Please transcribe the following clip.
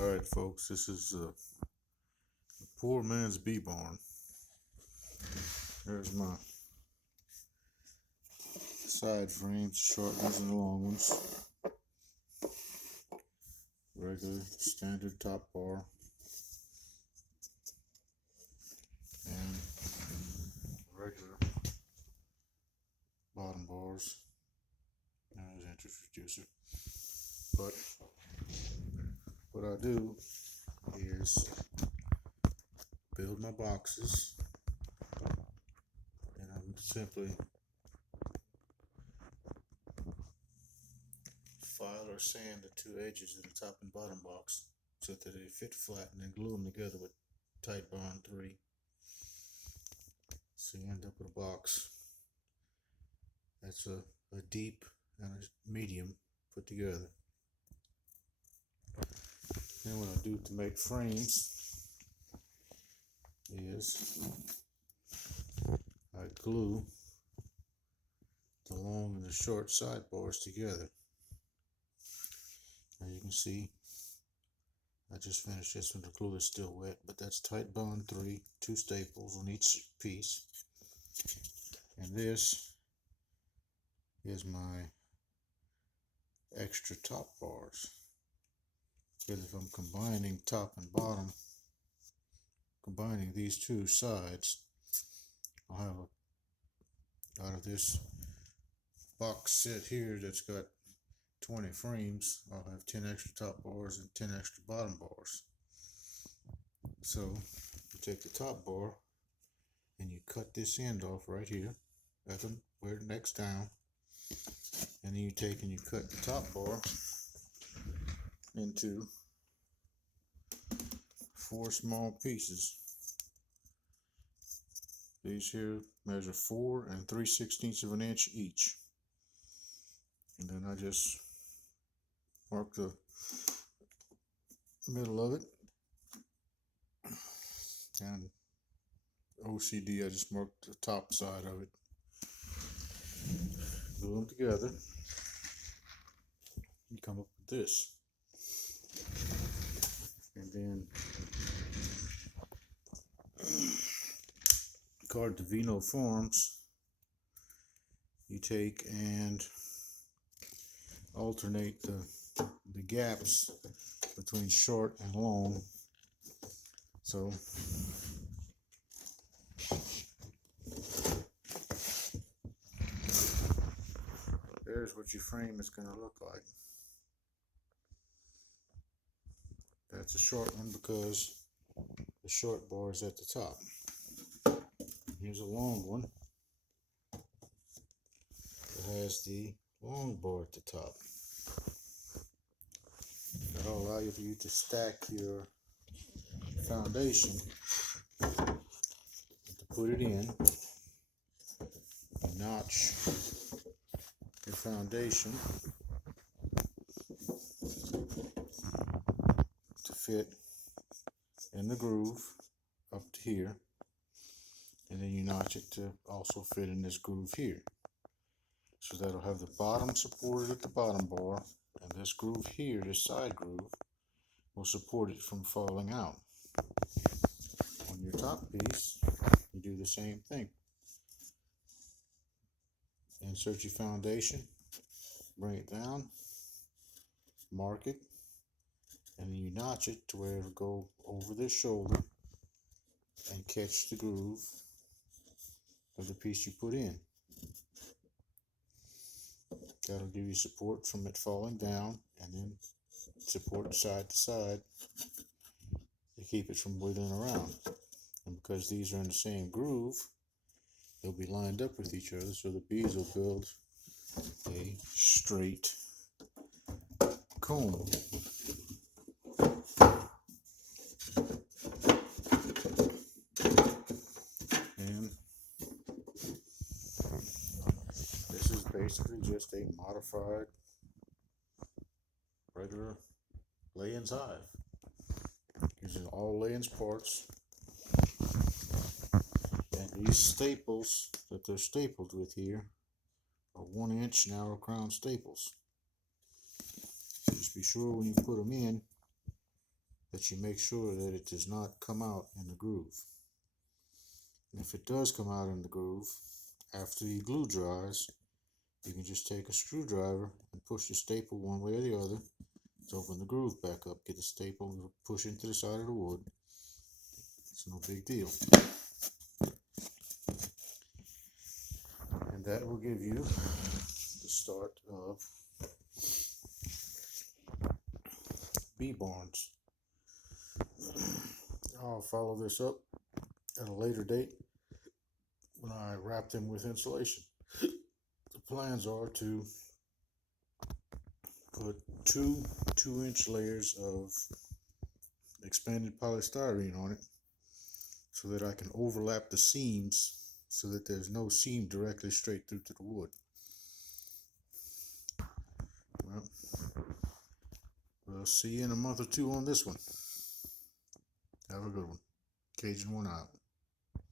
Alright folks, this is a poor man's bee barn. There's my side frames, short ones and long ones. Regular standard top bar. And regular bottom bars. There's an introducer. But what I do is build my boxes, and I'm simply file or sand the two edges of the top and bottom box so that they fit flat, and then glue them together with tight bond 3. So you end up with a box that's a deep and a medium put together. Then what I do to make frames is I glue the long and the short sidebars together. As you can see, I just finished this one. The glue is still wet, but that's tight bond 3, 2 staples on each piece. And this is my extra top bars. Because if I'm combining top and bottom, combining these two sides, I'll have out of this box set here that's got 20 frames, I'll have 10 extra top bars and 10 extra bottom bars. So you take the top bar and you cut this end off right here at where it necks down, and then you take and you cut the top bar into 4 small pieces. These here measure 4 and 3/16 of an inch each. And then I just mark the middle of it, and OCD, I just marked the top side of it. Glue them together and come up with this. And then according to Vino Farms, you take and alternate the gaps between short and long. So there's what your frame is going to look like. That's a short one because the short bar is at the top. Here's a long one that has the long bar at the top. That'll allow you to stack your foundation, to put it in, notch your foundation to fit in the groove up to here, and then you notch it to also fit in this groove here. So that'll have the bottom supported at the bottom bar, and this groove here, this side groove, will support it from falling out. On your top piece, you do the same thing. Insert your foundation, bring it down, mark it, and then you notch it to where it'll go over this shoulder and catch the groove of the piece you put in. That'll give you support from it falling down, and then support side to side to keep it from wiggling around. And because these are in the same groove, they'll be lined up with each other, so the bees will build a straight comb. And this is basically just a modified regular lay-ins hive, using all lay-ins parts. And these staples that they're stapled with here are 1-inch narrow crown staples. Just be sure when you put them in that you make sure that it does not come out in the groove. And if it does come out in the groove, after the glue dries, you can just take a screwdriver and push the staple one way or the other to open the groove back up. Get the staple and push into the side of the wood. It's no big deal. And that will give you the start of bee barns. I'll follow this up at a later date when I wrap them with insulation. The plans are to put two 2-inch layers of expanded polystyrene on it so that I can overlap the seams so that there's no seam directly straight through to the wood. Well, we'll see you in a month or two on this one. Have a good one. Cajun one out.